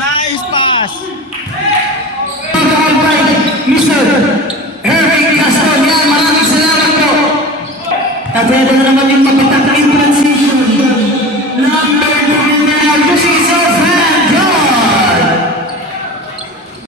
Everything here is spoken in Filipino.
Nice pass! Mr. Hervey Castro, yan, maraming salamat po. Tataya na naman yung mapitak